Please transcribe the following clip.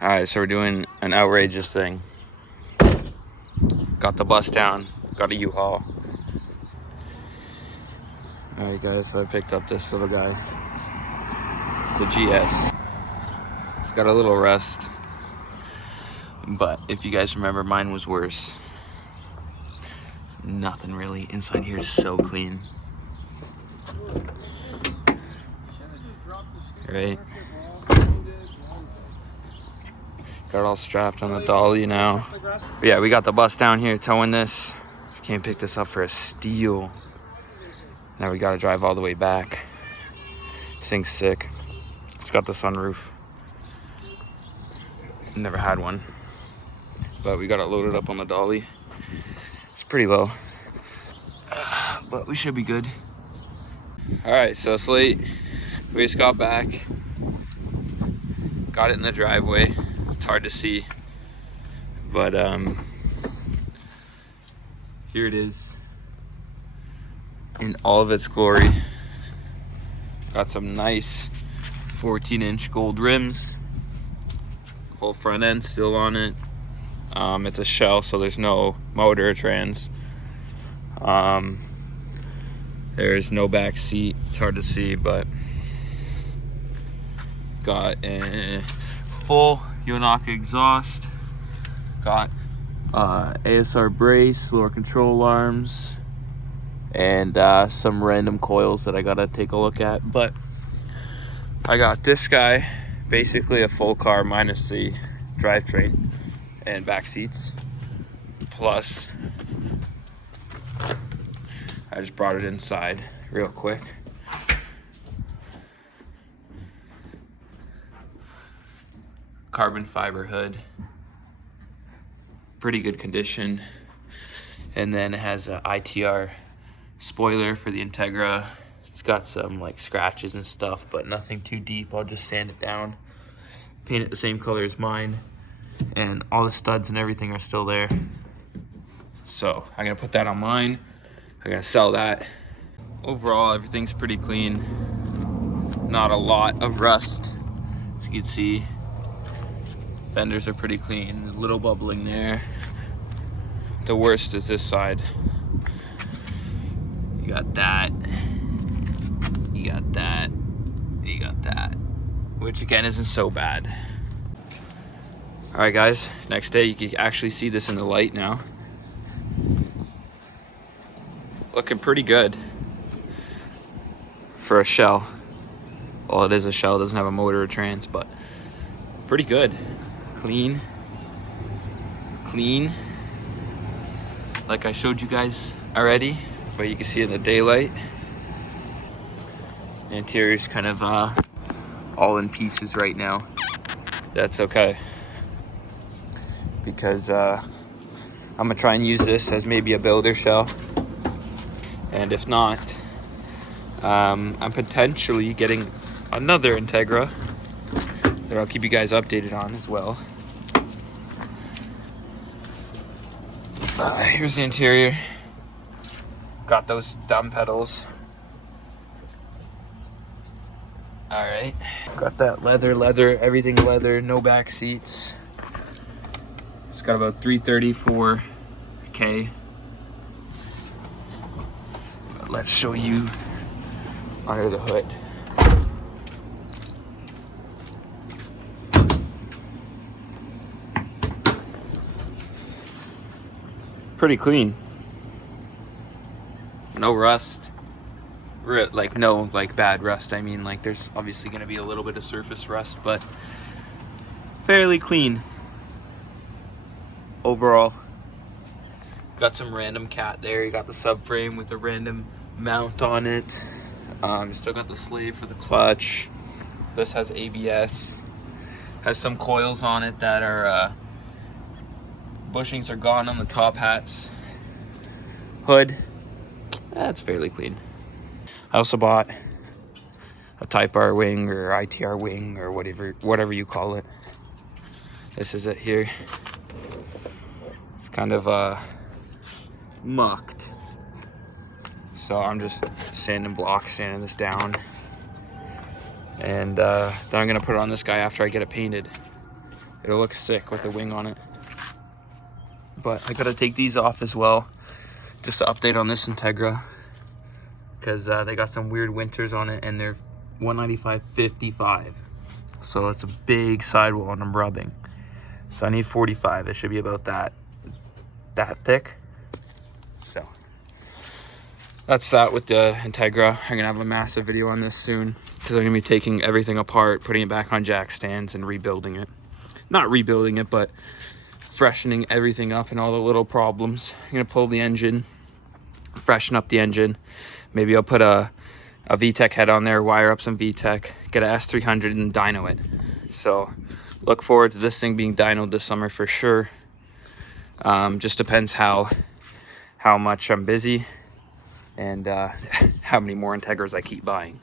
All right, so we're doing an outrageous thing. Got the bus down, got a U-Haul. All right, guys, so I picked up this little guy. It's a GS. It's got a little rust, but if you guys remember, mine was worse. Nothing really. Inside here is so clean. Right? Got it all strapped on the dolly now. But yeah, we got the bus down here towing this. Can't pick this up for a steal. Now we gotta drive all the way back. This thing's sick. It's got the sunroof. Never had one. But we got it loaded up on the dolly. It's pretty low. But we should be good. Alright, so it's late. We just got back. Got it in the driveway. It's hard to see. But here it is in all of its glory. Got some nice 14-inch gold rims. Whole front end still on it. It's a shell, so there's no motor or trans. There's no back seat. It's hard to see, but got a full Yonaka exhaust. Got ASR brace, lower control arms, and some random coils that I gotta take a look at. But I got this guy, basically a full car minus the drivetrain and back seats. Plus, I just brought it inside real quick. Carbon fiber hood. Pretty good condition. And then it has a ITR spoiler for the Integra. It's got some like scratches and stuff, but nothing too deep. I'll just sand it down, paint it the same color as mine, and all the studs and everything are still there. So I'm gonna put that on mine. I'm gonna sell that. Overall, everything's pretty clean. Not a lot of rust, as you can see. Fenders are pretty clean, a little bubbling there. The worst is this side. You got that, you got that, you got that, which again isn't so bad. All right, guys, next day you can actually see this in the light now. Looking pretty good for a shell. Well, it is a shell, it doesn't have a motor or trans, but pretty good. Clean, clean, like I showed you guys already, but you can see in the daylight. The interior's kind of all in pieces right now. That's okay, because I'm gonna try and use this as maybe a builder shell, and if not, I'm potentially getting another Integra that I'll keep you guys updated on as well. Here's the interior. Got those dumb pedals. All right. Got that leather, everything leather, no back seats. It's got about 334K. But let's show you under the hood. Pretty clean. No rust. Like no like bad rust. I mean, like there's obviously gonna be a little bit of surface rust, but fairly clean overall. Got some random cat there. You got the subframe with a random mount on it. Still got the slave for the clutch. This has ABS. Has some coils on it that are bushings are gone on the top hats. Hood, that's fairly clean. I also bought a Type R wing or ITR wing or whatever you call it. This is it here. It's kind of mucked, so I'm just sanding this down, and then I'm gonna put it on this guy after I get it painted. It'll look sick with a wing on it. But I gotta take these off as well. Just to update on this Integra, because they got some weird winters on it, and they're 195/55. So it's a big sidewall and I'm rubbing. So I need 45. It should be about that thick. So that's that with the Integra. I'm gonna have a massive video on this soon, because I'm gonna be taking everything apart, putting it back on jack stands and rebuilding it. Not rebuilding it, but freshening everything up and all the little problems. I'm gonna pull the engine, freshen up the engine. Maybe I'll put a VTEC head on there, wire up some VTEC, get a S300 and dyno it. So look forward to this thing being dynoed this summer for sure. Just depends how much I'm busy and how many more Integras I keep buying.